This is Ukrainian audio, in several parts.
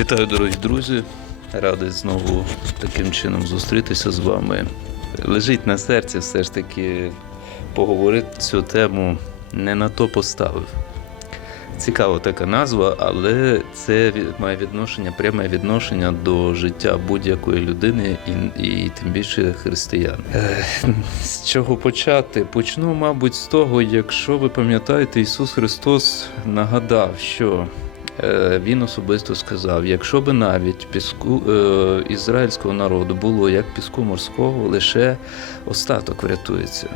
Вітаю, дорогі друзі. Радий знову таким чином зустрітися з вами. Лежить на серці все ж таки поговорити цю тему не на то поставив. Цікава така назва, але це має відношення, пряме відношення до життя будь-якої людини і, і тим більше християн. Е, З чого почати? Почну, мабуть, з того, якщо ви пам'ятаєте, Ісус Христос нагадав, що він особисто сказав: якщо би навіть піску е, ізраїльського народу було як піску морського, лише остаток врятується.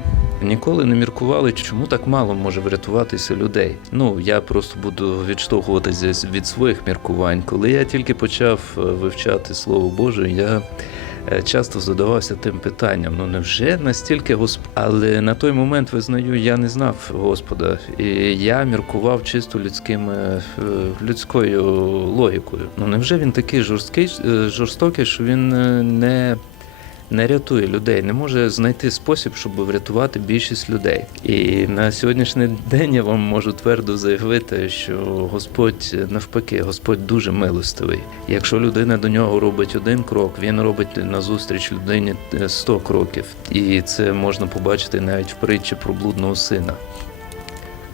Ніколи не міркували, чому так мало може врятуватися людей. Ну я просто буду відштовхуватися від своїх міркувань. Коли я тільки почав е, вивчати Слово Боже, я е, часто задавався тим питанням: ну невже настільки Госп... Але на той момент визнаю, я не знав Господа, і я міркував чисто людськими е, людською логікою. Ну невже він такий жорсткий, е, жорстокий, що він е, не. Не рятує людей, не може знайти спосіб, щоб врятувати більшість людей. І на сьогоднішній день я вам можу твердо заявити, що Господь навпаки, Господь дуже милостивий. Якщо людина до нього робить один крок, він робить назустріч людині 100 кроків. І це можна побачити навіть в притчі про блудного сина.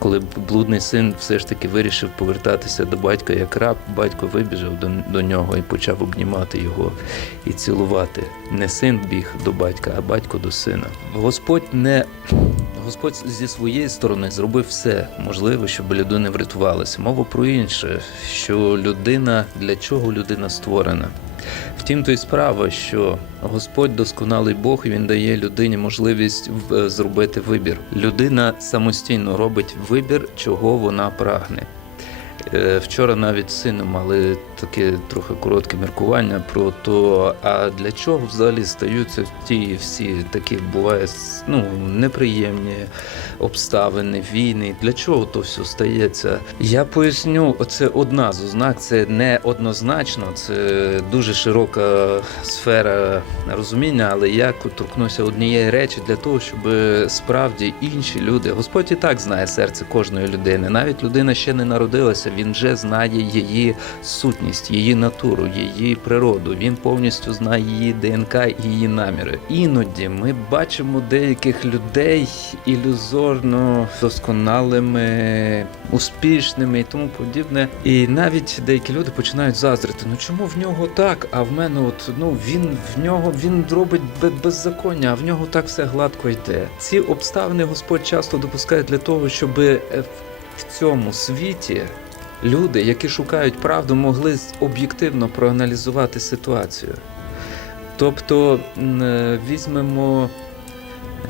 Коли блудний син все ж таки вирішив повертатися до батька як раб, батько вибіжав до, до нього і почав обнімати його і цілувати. Не син біг до батька, а батько до сина. Господь не Господь зі своєї сторони зробив все можливе, щоб людина врятувалася. Мова про інше, що людина для чого людина створена. Втім, то й справа, що Господь досконалий Бог, він дає людині можливість в- зробити вибір. Людина самостійно робить вибір, чого вона прагне. Е, Вчора навіть з мали таке трохи коротке міркування про то, а для чого взагалі стаються ті всі такі буває ну, неприємні обставини, війни. Для чого то все стається? Я поясню, це одна з ознак, це не однозначно, це дуже широка сфера розуміння, але я торкнуся однієї речі для того, щоб справді інші люди, Господь і так знає серце кожної людини. Навіть людина ще не народилася, він вже знає її сутність, її натуру, її природу. Він повністю знає її ДНК і її наміри. Іноді ми бачимо деяких людей ілюзорно досконалими, успішними і тому подібне. І навіть деякі люди починають заздрити. Ну чому в нього так? А в мене, от ну він в нього він робить бе- беззаконня, а в нього так все гладко йде. Ці обставини Господь часто допускає для того, щоб е, в цьому світі люди, які шукають правду, могли об'єктивно проаналізувати ситуацію. Тобто е, візьмемо,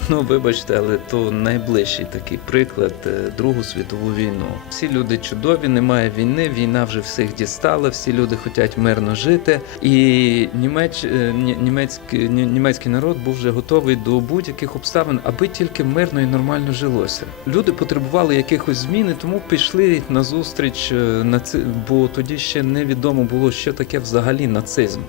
ну вибачте, але то найближчий такий приклад е, Другу світову війну. Всі люди чудові, немає війни, війна вже всіх дістала, всі люди хочуть мирно жити. І німеч, е, німецький, німецький народ був вже готовий до будь-яких обставин, аби тільки мирно і нормально жилося. Люди потребували якихось змін, тому пішли на зустріч наци... бо тоді ще невідомо було, що таке взагалі нацизм.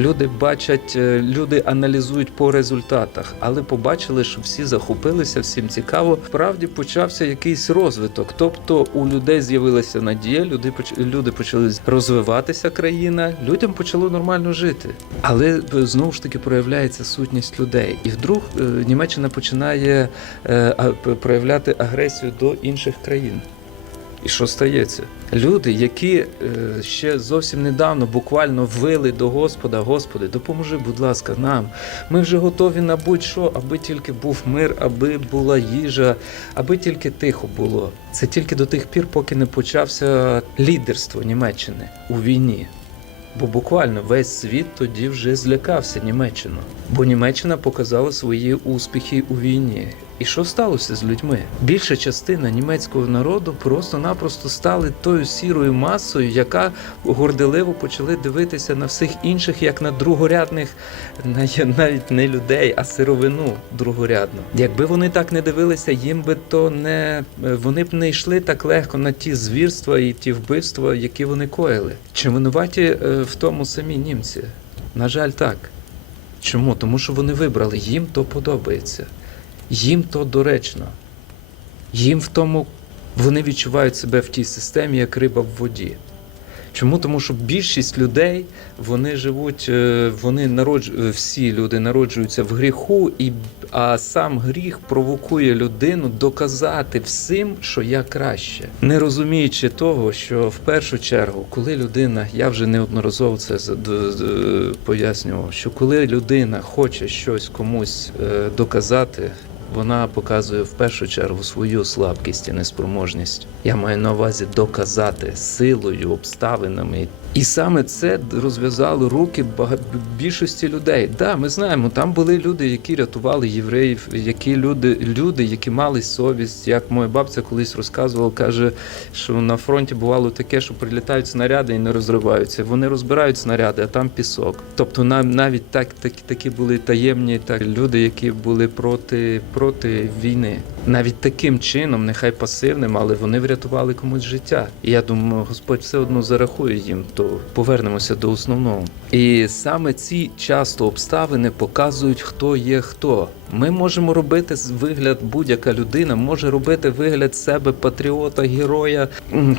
Люди бачать, е, люди аналізують по результатах, але побачили, що всі захопилися, всім цікаво. Вправді почався якийсь розвиток. Тобто у людей з'явилася надія, люди люди почали розвиватися країна, людям почало нормально жити. Але е, знову ж таки проявляється сутність людей. І вдруг е, Німеччина починає проявляти агресію до інших країн. І що стається? Люди, які е, ще зовсім недавно буквально вили до Господа, Господи, допоможи, будь ласка, нам. Ми вже готові на будь-що, аби тільки був мир, аби була їжа, аби тільки тихо було. Це тільки до тих пір, поки не почався лідерство Німеччини у війні. Бо буквально весь світ тоді вже злякався Німеччину. Бо Німеччина показала свої успіхи у війні. І що сталося з людьми? Більша частина німецького народу просто-напросто стали тою сірою масою, яка горделиво почали дивитися на всіх інших, як на другорядних, навіть не людей, а сировину другорядну. Якби вони так не дивилися, їм би то не вони б не йшли так легко на ті звірства і ті вбивства, які вони коїли. Чи винуваті е, в тому самі німці? На жаль, так. Чому? Тому що вони вибрали, їм то подобається, їм то доречно. Їм в тому вони відчувають себе в тій системі, як риба в воді. Чому? Тому що більшість людей вони живуть, е, вони народж... е, всі люди народжуються в гріху, і а сам гріх провокує людину доказати всім, що я краще, не розуміючи того, що в першу чергу, коли людина, я вже неодноразово це з- пояснював, що коли людина хоче щось комусь е, доказати. Вона показує в першу чергу свою слабкість і неспроможність. Я маю на увазі доказати силою, обставинами. І саме це розв'язало руки більшості людей. Да, ми знаємо, там були люди, які рятували євреїв, які люди, люди, які мали совість. Як моя бабця колись розказувала, каже, що на фронті бувало таке, що прилітають снаряди і не розриваються. Вони розбирають снаряди, а там пісок. Тобто нам навіть так, так такі були таємні так, люди, які були проти, проти війни. Навіть таким чином, нехай пасивним, але вони врятували комусь життя. І я думаю, Господь все одно зарахує їм, то повернемося до основного. І саме ці часто обставини показують, хто є хто. Ми можемо робити вигляд, будь-яка людина може робити вигляд себе патріота, героя,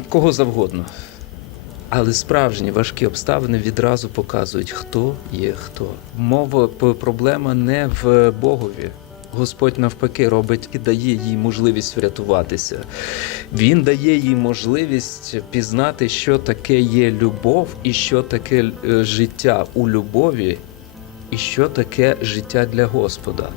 кого завгодно. Але справжні важкі обставини відразу показують, хто є хто. Мова проблема не в Богові. Господь навпаки робить і дає їй можливість врятуватися. Він дає їй можливість пізнати, що таке є любов, і що таке е, життя у любові, і що таке життя для Господа.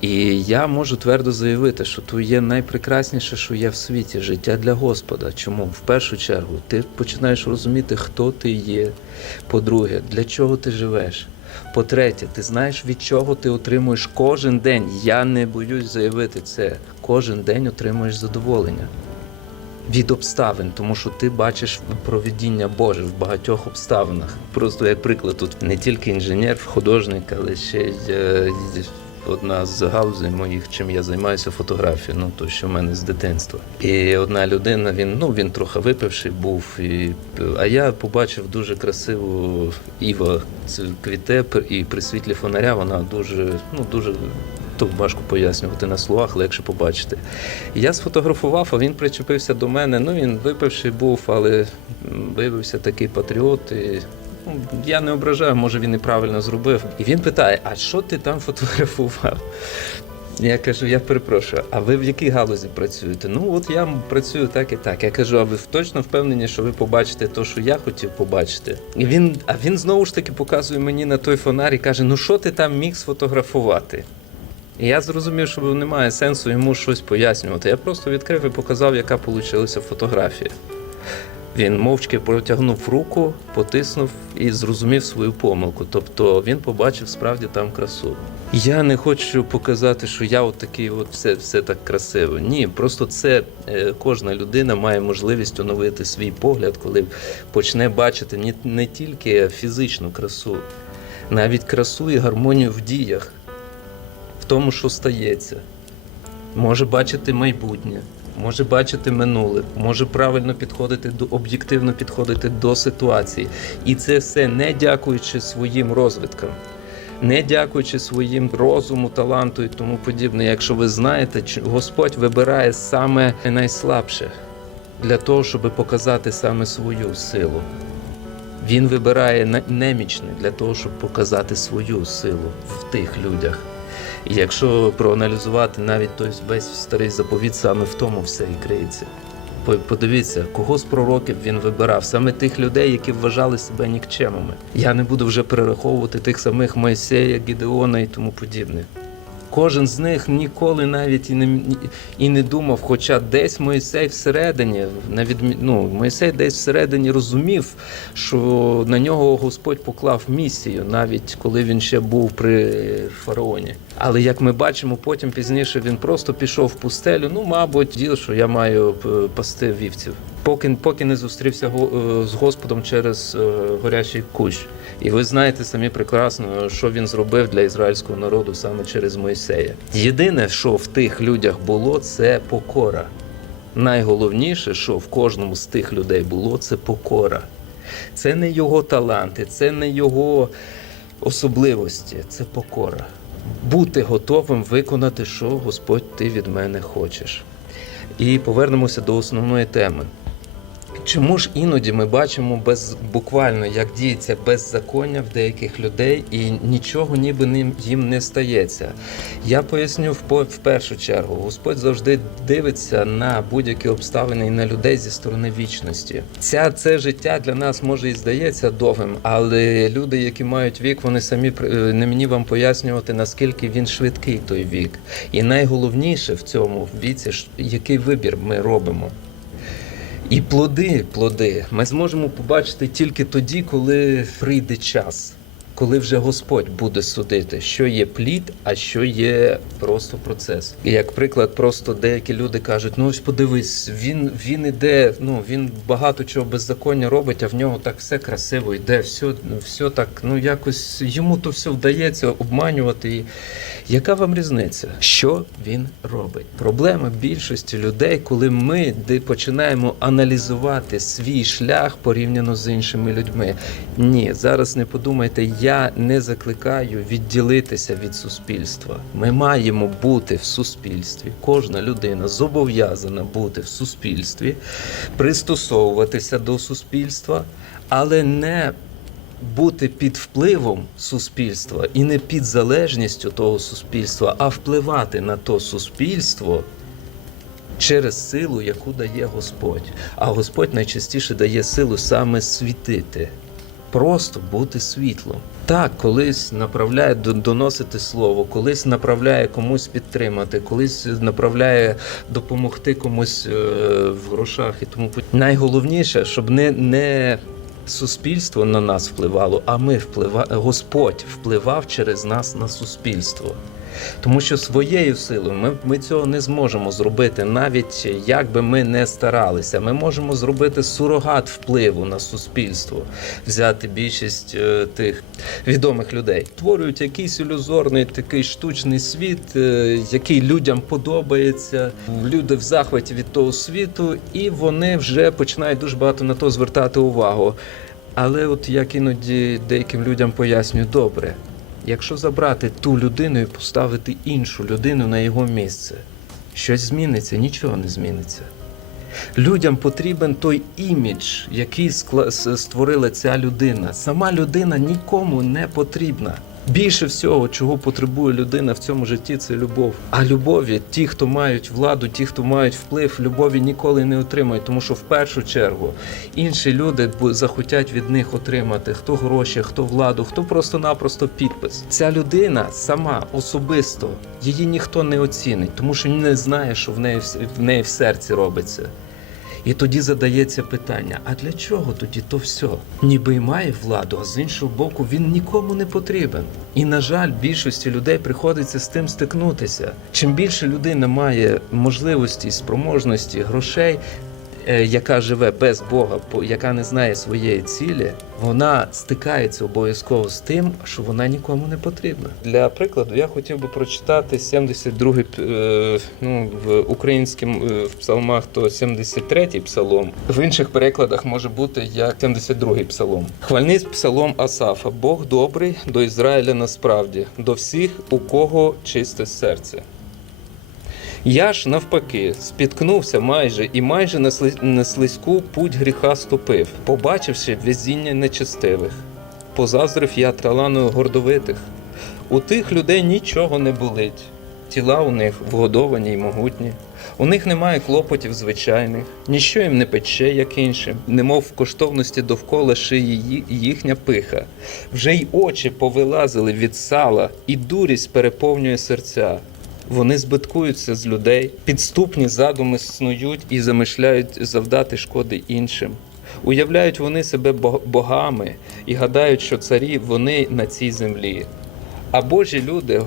І я можу твердо заявити, що то є найпрекрасніше, що є в світі життя для Господа. Чому? В першу чергу ти починаєш розуміти, хто ти є. По-друге, для чого ти живеш. По-третє, ти знаєш, від чого ти отримуєш кожен день. Я не боюсь заявити це. Кожен день отримуєш задоволення від обставин, тому що ти бачиш проведіння Боже в багатьох обставинах. Просто як приклад, тут не тільки інженер, художник, але ще й е, одна з галузей моїх, чим я займаюся фотографією, ну то що в мене з дитинства. І одна людина, він ну він трохи випивший був, і, а я побачив дуже красиву Іва квіте і при світлі фонаря вона дуже, ну дуже. То важко пояснювати на словах, легше побачити. Я сфотографував, а він причепився до мене. Ну він випивший був, але виявився такий патріот. І, я не ображаю, може він неправильно зробив. І він питає: а що ти там фотографував? Я кажу, я перепрошую, а ви в якій галузі працюєте? Ну от я працюю так і так. Я кажу, а ви точно впевнені, що ви побачите те, що я хотів побачити? І він, а він знову ж таки показує мені на той фонар і каже: Ну що ти там міг сфотографувати? І я зрозумів, що немає сенсу йому щось пояснювати. Я просто відкрив і показав, яка вийшла фотографія. Він мовчки протягнув руку, потиснув і зрозумів свою помилку. Тобто він побачив справді там красу. Я не хочу показати, що я от такий, от все, все так красиво. Ні, просто це е, кожна людина має можливість оновити свій погляд, коли почне бачити не, не тільки фізичну красу, навіть красу і гармонію в діях, в тому, що стається. Може бачити майбутнє, може бачити минуле, може правильно підходити до об'єктивно підходити до ситуації. І це все не дякуючи своїм розвиткам, не дякуючи своїм розуму, таланту і тому подібне. Якщо ви знаєте, Господь вибирає саме найслабше для того, щоб показати саме свою силу. Він вибирає немічне для того, щоб показати свою силу в тих людях. І якщо проаналізувати навіть той весь старий заповіт, саме в тому все і криється. По- Подивіться, кого з пророків він вибирав, саме тих людей, які вважали себе нікчемами. Я не буду вже перераховувати тих самих Мойсея, Гідеона і тому подібне. Кожен з них ніколи навіть і не, і не думав, хоча десь Мойсей всередині, на відмі... ну, Мойсей десь всередині розумів, що на нього Господь поклав місію, навіть коли він ще був при фараоні. Але як ми бачимо, потім пізніше він просто пішов в пустелю. Ну, мабуть, діл, що я маю е, пасти вівців. Поки, поки не зустрівся е, з Господом через е, горячий кущ. І ви знаєте самі прекрасно, що він зробив для ізраїльського народу саме через Мойсея. Єдине, що в тих людях було, це покора. Найголовніше, що в кожному з тих людей було, це покора. Це не його таланти, це не його особливості, це покора. Бути готовим виконати, що Господь ти від мене хочеш. І повернемося до основної теми. Чому ж іноді ми бачимо без буквально, як діється беззаконня в деяких людей, і нічого ніби ним їм не стається? Я поясню в, в першу чергу, Господь завжди дивиться на будь-які обставини і на людей зі сторони вічності. Ця це життя для нас може і здається довгим, але люди, які мають вік, вони самі е, не мені вам пояснювати, наскільки він швидкий той вік. І найголовніше в цьому віці, який вибір ми робимо. І плоди, плоди ми зможемо побачити тільки тоді, коли прийде час, коли вже Господь буде судити, що є плід, а що є просто процес. І як приклад, просто деякі люди кажуть: ну ось подивись, він, він іде, ну він багато чого беззаконня робить, а в нього так все красиво йде, все, все так, ну якось йому то все вдається обманювати. І яка вам різниця? Що він робить? Проблема більшості людей, коли ми починаємо аналізувати свій шлях порівняно з іншими людьми. Ні, зараз не подумайте, я не закликаю відділитися від суспільства. Ми маємо бути в суспільстві. Кожна людина зобов'язана бути в суспільстві, пристосовуватися до суспільства, але не бути під впливом суспільства і не під залежністю того суспільства, а впливати на то суспільство через силу, яку дає Господь. А Господь найчастіше дає силу саме світити, просто бути світлом. Так, колись направляє до- доносити слово, колись направляє комусь підтримати, колись направляє допомогти комусь е, в грошах і тому. Найголовніше, щоб не, не суспільство на нас впливало, а ми вплива... Господь впливав через нас на суспільство. Тому що своєю силою ми, ми цього не зможемо зробити, навіть як би ми не старалися. Ми можемо зробити сурогат впливу на суспільство, взяти більшість е, тих відомих людей. Творюють якийсь ілюзорний такий штучний світ, е, який людям подобається. Люди в захваті від того світу, і вони вже починають дуже багато на то звертати увагу. Але от як іноді деяким людям пояснюю, добре, якщо забрати ту людину і поставити іншу людину на його місце, щось зміниться, нічого не зміниться. Людям потрібен той імідж, який створила ця людина. Сама людина нікому не потрібна. Більше всього, чого потребує людина в цьому житті, це любов. А любові, ті, хто мають владу, ті, хто мають вплив, любові ніколи не отримають, тому що в першу чергу інші люди захотять від них отримати хто гроші, хто владу, хто просто-напросто підпис. Ця людина сама особисто її ніхто не оцінить, тому що не знає, що в неї в неї в серці робиться. І тоді задається питання: а для чого тоді то все? Ніби й має владу, а з іншого боку, він нікому не потрібен. І на жаль, більшості людей приходиться з тим стикнутися. Чим більше людина має можливості, спроможності, грошей. Е, Яка живе без Бога, яка не знає своєї цілі, вона стикається обов'язково з тим, що вона нікому не потрібна. Для прикладу, я хотів би прочитати 72-й, е, ну, в українським е, в псалмах то 73-й псалом. В інших перекладах може бути як 72-й псалом. Хвальний псалом Асафа. Бог добрий до Ізраїля насправді, до всіх, у кого чисте серце. Я ж навпаки спіткнувся майже і майже на сли- на слизьку путь гріха ступив, побачивши везіння нечестивих. Позаздрив я таланою гордовитих. У тих людей нічого не болить. Тіла у них вгодовані й могутні. У них немає клопотів звичайних, ніщо їм не пече, як іншим, немов в коштовності довкола шиї їхня пиха. Вже й очі повилазили від сала, і дурість переповнює серця. Вони збиткуються з людей, підступні задуми снують і замишляють завдати шкоди іншим. Уявляють вони себе богами і гадають, що царі вони на цій землі. А Божі люди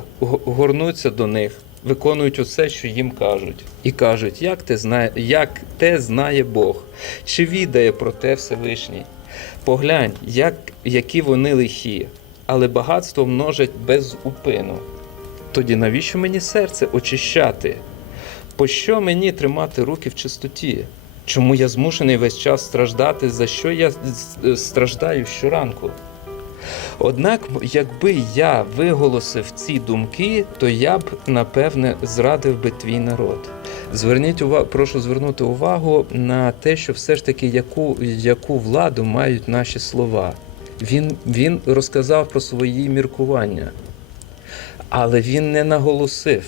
горнуться до них, виконують усе, що їм кажуть, і кажуть, як те знає, як те знає Бог, чи відає про те Всевишній. Поглянь, як, які вони лихі, але багатство множать без упину. Тоді навіщо мені серце очищати? Пощо мені тримати руки в чистоті? Чому я змушений весь час страждати, за що я страждаю щоранку? Однак, якби я виголосив ці думки, то я б напевне зрадив би твій народ. Зверніть увагу, прошу звернути увагу на те, що все ж таки яку, яку владу мають наші слова. Він, він розказав про свої міркування, але він не наголосив.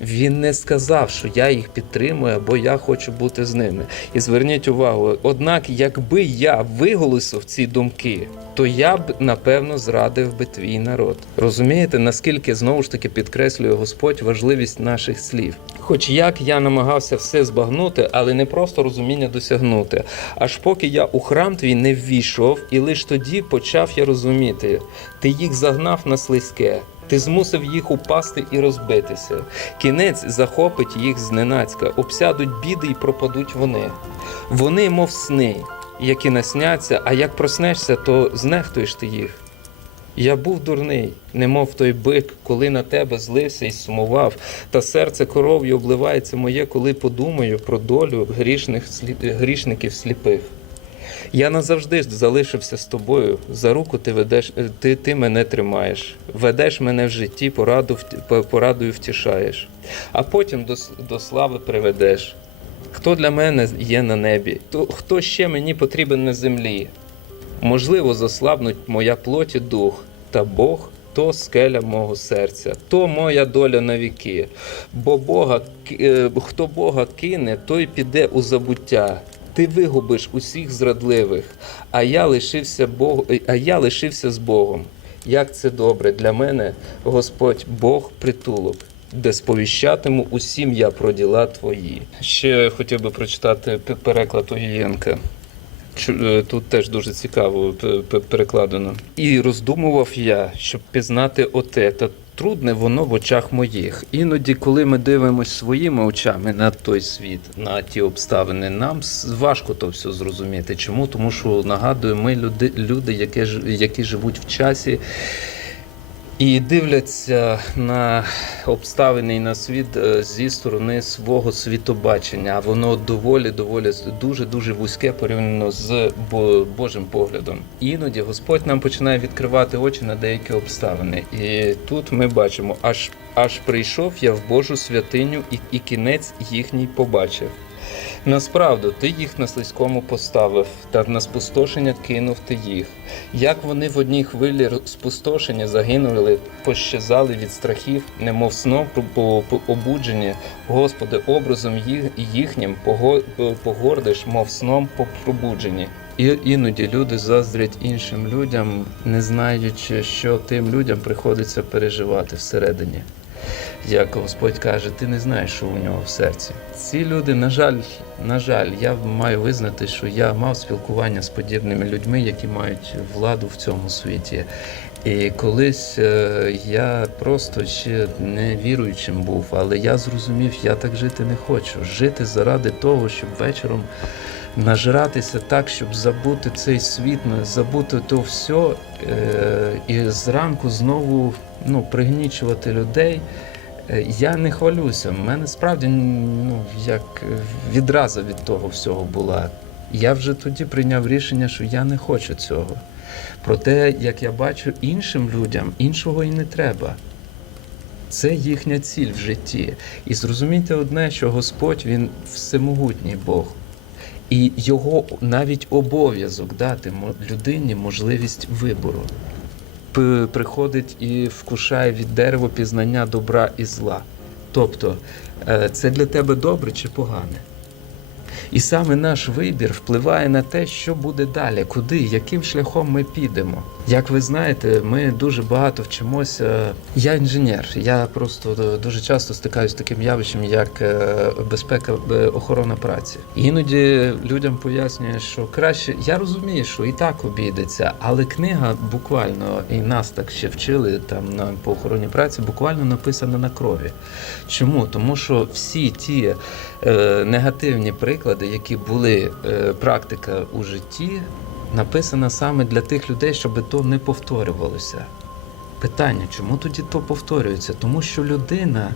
Він не сказав, що я їх підтримую або я хочу бути з ними. І зверніть увагу, однак, якби я виголосив ці думки, то я б напевно зрадив би твій народ. Розумієте, наскільки знову ж таки підкреслює Господь важливість наших слів. Хоч як я намагався все збагнути, але не просто розуміння досягнути. Аж поки я у храм твій не ввійшов, і лиш тоді почав я розуміти. Ти їх загнав на слизьке. Ти змусив їх упасти і розбитися. Кінець захопить їх зненацька, обсядуть біди і пропадуть вони. Вони, мов сни, які насняться, а як проснешся, то знехтуєш ти їх. Я був дурний, немов той бик, коли на тебе злився і сумував, та серце коров'ю обливається моє, коли подумаю про долю грішних, грішників сліпих. Я назавжди залишився з тобою. За руку ти ведеш, е, ти, ти мене тримаєш, ведеш мене в житті, пораду, порадою втішаєш, а потім до, до слави приведеш. Хто для мене є на небі? То хто ще мені потрібен на землі? Можливо, заслабнуть моя плоть і дух, та Бог то скеля мого серця, то моя доля на віки. Бо Бога, е, хто Бога кине, той піде у забуття. Ти вигубиш усіх зрадливих, а я лишився Бог, а я лишився з Богом. Як це добре для мене, Господь Бог притулок, де сповіщатиму усім я про діла твої. Ще хотів би прочитати переклад Огієнка. Е, Тут теж дуже цікаво перекладено. І роздумував я, щоб пізнати оте, та трудне воно в очах моїх. Іноді, коли ми дивимося своїми очами на той світ, на ті обставини, нам важко то все зрозуміти. Чому? Тому що нагадую, ми люди, люди які, які живуть в часі. І дивляться на обставини і на світ е, зі сторони свого світобачення, воно доволі, доволі дуже дуже вузьке порівняно з Божим поглядом. Іноді Господь нам починає відкривати очі на деякі обставини. І тут ми бачимо, аж аж прийшов я в Божу святиню, і, і кінець їхній побачив. Насправді, ти їх на слизькому поставив, та на спустошення кинув ти їх. Як вони в одній хвилі спустошення загинули, пощазали від страхів, немов по- обуджені, Господи, образом їх, їхнім пого- погордиш, мов сном по пробудженні. І іноді люди заздрять іншим людям, не знаючи, що тим людям приходиться переживати всередині. Як Господь каже, ти не знаєш, що у нього в серці. Ці люди, на жаль, на жаль, я маю визнати, що я мав спілкування з подібними людьми, які мають владу в цьому світі. І колись е, я просто ще не віруючим був, але я зрозумів, я так жити не хочу. Жити заради того, щоб вечором нажратися так, щоб забути цей світ, забути то все, і зранку знову ну, пригнічувати людей. Е, Я не хвалюся. У мене справді ну, як відраза від того всього була. Я вже тоді прийняв рішення, що я не хочу цього. Проте, як я бачу, іншим людям іншого і не треба. Це їхня ціль в житті. І зрозумійте одне, що Господь він всемогутній Бог. І його навіть обов'язок дати людині можливість вибору. Приходить і вкушає від дерева пізнання добра і зла. Тобто, е, це для тебе добре чи погане? І саме наш вибір впливає на те, що буде далі, куди, яким шляхом ми підемо. Як ви знаєте, ми дуже багато вчимося. Я інженер. Я просто е, дуже часто стикаюся з таким явищем, як е, безпека е, охорона праці. Іноді людям пояснює, що краще я розумію, що і так обійдеться, але книга буквально і нас так ще вчили там на по охороні праці, буквально написана на крові. Чому? Тому що всі ті е, негативні приклади, які були е, практика у житті, написана саме для тих людей, щоб то не повторювалося. Питання, чому тоді то повторюється? Тому що людина.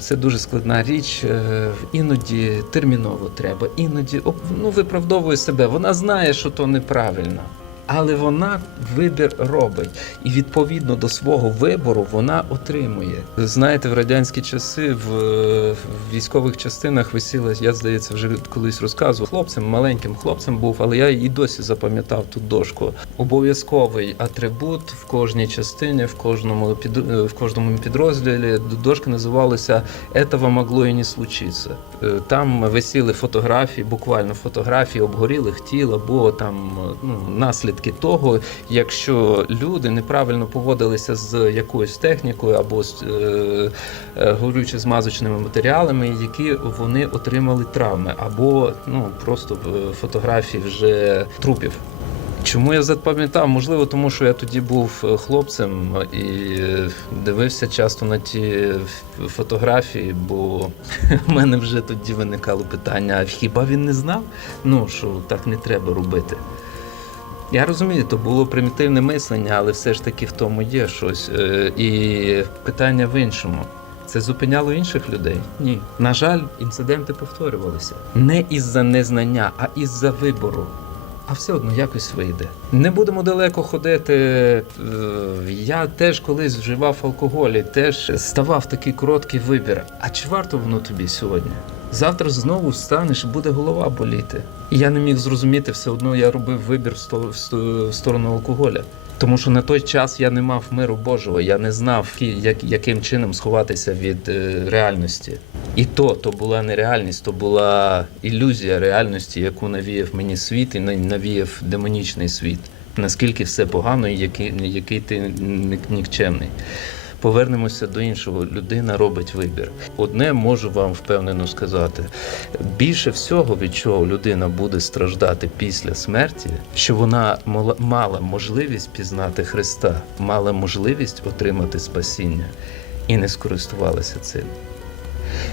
Це дуже складна річ, е, іноді терміново треба, іноді ну, виправдовує себе. Вона знає, що то неправильно. Але вона вибір робить, і відповідно до свого вибору вона отримує. Знаєте, в радянські часи в, в військових частинах висіла, я здається, вже колись розказував хлопцем, маленьким хлопцем був, але я і досі запам'ятав ту дошку. Обов'язковий атрибут в кожній частині, в кожному під, в кожному підрозділі. Дошка називалася «Этого могло і не случиться. Е, Там висіли фотографії, буквально фотографії обгорілих тіл або там ну, наслідки того, якщо люди неправильно поводилися з якоюсь технікою або з е, е, горюче змазочними матеріалами, які вони отримали травми, або ну просто е, фотографії вже трупів. Чому я запам'ятав? Можливо, тому що я тоді був хлопцем і дивився часто на ті фотографії, бо в мене вже тоді виникало питання: хіба він не знав? Ну що так не треба робити. Я розумію, то було примітивне мислення, але все ж таки в тому є щось. Е, І питання в іншому. Це зупиняло інших людей? Ні. На жаль, інциденти повторювалися. Не із-за незнання, а із-за вибору. А все одно якось вийде. Не будемо далеко ходити. Е, Я теж колись вживав алкоголь і теж ставав такий короткий вибір. А чи варто воно тобі сьогодні? Завтра знову встанеш буде голова боліти. І я не міг зрозуміти, все одно я робив вибір в сторону алкоголя. Тому що на той час я не мав миру Божого, я не знав, як, яким чином сховатися від е, реальності. І то, то була не реальність, то була ілюзія реальності, яку навіяв мені світ і на- навіяв демонічний світ. Наскільки все погано і який, який ти нікчемний. Повернемося до іншого. Людина робить вибір. Одне можу вам впевнено сказати: більше всього, від чого людина буде страждати після смерті, що вона мала можливість пізнати Христа, мала можливість отримати спасіння і не скористувалася цим.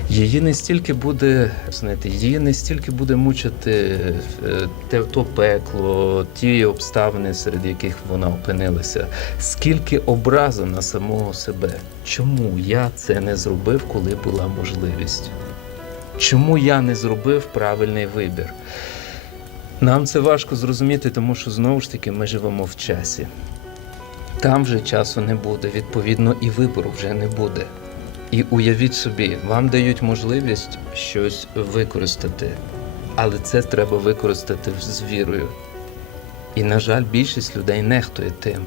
Її не стільки буде знаєте, її не стільки буде мучити е, те то пекло, ті обставини, серед яких вона опинилася, скільки образу на самого себе. Чому я це не зробив, коли була можливість? Чому я не зробив правильний вибір? Нам це важко зрозуміти, тому що знову ж таки ми живемо в часі. Там вже часу не буде, відповідно, і вибору вже не буде. І уявіть собі, вам дають можливість щось використати, але це треба використати з вірою. І, на жаль, більшість людей нехтує тим.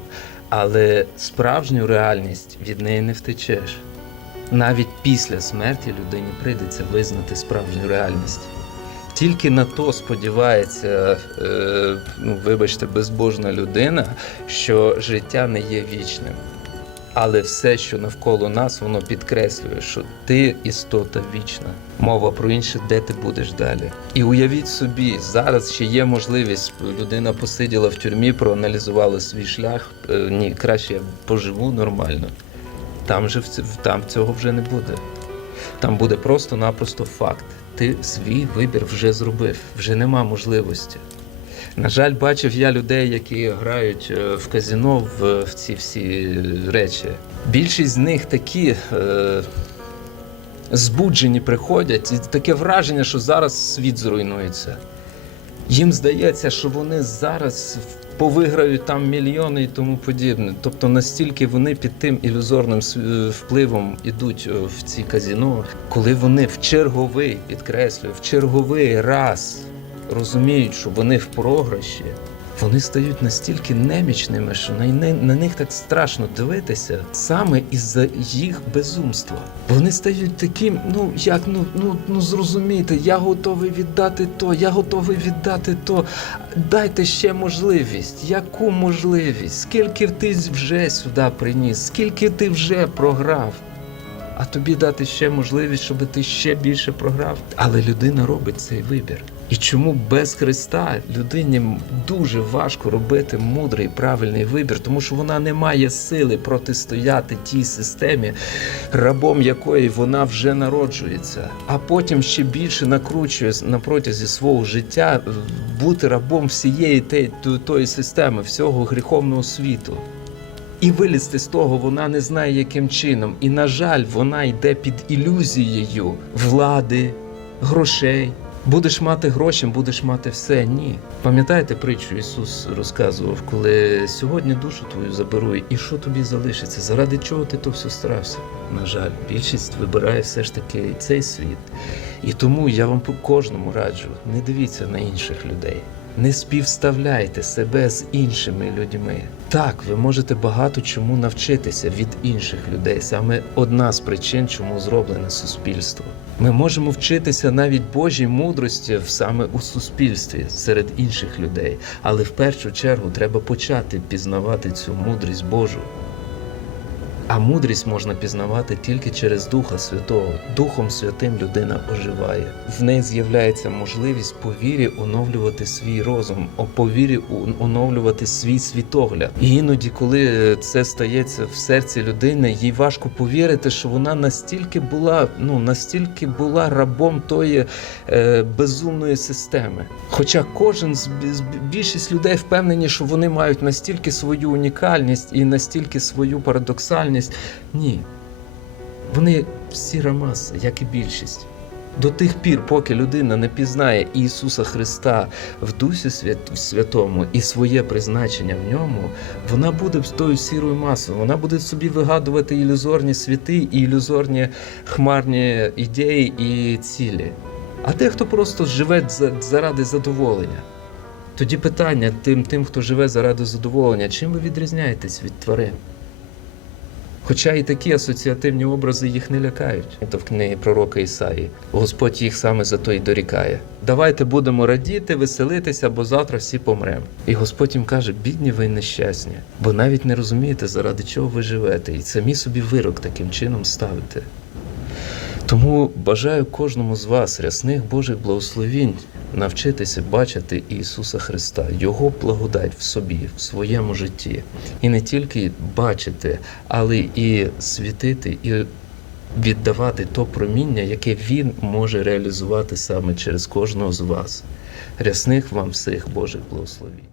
Але справжню реальність від неї не втечеш. Навіть після смерті людині прийдеться визнати справжню реальність. Тільки на то сподівається, е, ну, вибачте, безбожна людина, що життя не є вічним. Але все, що навколо нас, воно підкреслює, що ти істота вічна. Мова про інше, де ти будеш далі. І уявіть собі, зараз ще є можливість. Людина посиділа в тюрмі, проаналізувала свій шлях. Е, Ні, краще я поживу нормально. Там же там цього вже не буде. Там буде просто-напросто факт. Ти свій вибір вже зробив, вже нема можливості. На жаль, бачив я людей, які грають е, в казіно в, в ці всі речі. Більшість з них такі е, збуджені приходять, і таке враження, що зараз світ зруйнується. Їм здається, що вони зараз повиграють там мільйони і тому подібне. Тобто настільки вони під тим ілюзорним е, впливом ідуть е, в ці казіно, коли вони в черговий, підкреслюю, в черговий раз розуміють, що вони в програші, вони стають настільки немічними, що на, на них так страшно дивитися саме із-за їх безумства. Вони стають таким, ну як ну, ну, ну зрозумійте, я готовий віддати то, я готовий віддати то. Дайте ще можливість. Яку можливість? Скільки ти вже сюди приніс? Скільки ти вже програв? А тобі дати ще можливість, щоб ти ще більше програв. Але людина робить цей вибір. І чому без Христа людині дуже важко робити мудрий правильний вибір, тому що вона не має сили протистояти тій системі, рабом якої вона вже народжується, а потім ще більше накручує на протязі свого життя е, бути рабом всієї тої- системи, всього гріховного світу. І вилізти з того вона не знає, яким чином. І, на жаль, вона йде під ілюзією влади, грошей, Будеш мати гроші, будеш мати все. Ні. Пам'ятаєте притчу Ісус розказував, коли сьогодні душу твою заберу, і що тобі залишиться? Заради чого ти то все старався? На жаль, більшість вибирає все ж таки цей світ. І тому я вам по кожному раджу: не дивіться на інших людей. Не співставляйте себе з іншими людьми. Так, ви можете багато чому навчитися від інших людей. Саме одна з причин, чому зроблене суспільство. Ми можемо вчитися навіть Божій мудрості саме у суспільстві серед інших людей. Але в першу чергу треба почати пізнавати цю мудрість Божу. А мудрість можна пізнавати тільки через Духа Святого. Духом Святим людина оживає. В неї з'являється можливість по вірі оновлювати свій розум, по вірі оновлювати свій світогляд. І іноді, коли це стається в серці людини, їй важко повірити, що вона настільки була, ну настільки була рабом тої е, безумної системи. Хоча кожен з- більшість людей впевнені, що вони мають настільки свою унікальність і настільки свою парадоксальність. Ні. Вони сіра маса, як і більшість. До тих пір, поки людина не пізнає Ісуса Христа в Дусі Святому і своє призначення в ньому, вона буде тою сірою масою. Вона буде собі вигадувати ілюзорні світи і ілюзорні хмарні ідеї і цілі. А дехто просто живе заради задоволення. Тоді питання тим, тим, хто живе заради задоволення, чим ви відрізняєтесь від тварин? Хоча і такі асоціативні образи їх не лякають. То в книгі пророка Ісаї. Господь їх саме за то й дорікає. Давайте будемо радіти, веселитися, бо завтра всі помремо. І Господь їм каже: бідні ви нещасні, бо навіть не розумієте, заради чого ви живете, і самі собі вирок таким чином ставите. Тому бажаю кожному з вас рясних Божих благословінь навчитися бачити Ісуса Христа, Його благодать в собі, в своєму житті. І не тільки бачити, але і світити, і віддавати то проміння, яке Він може реалізувати саме через кожного з вас. Рясних вам всіх Божих благословінь.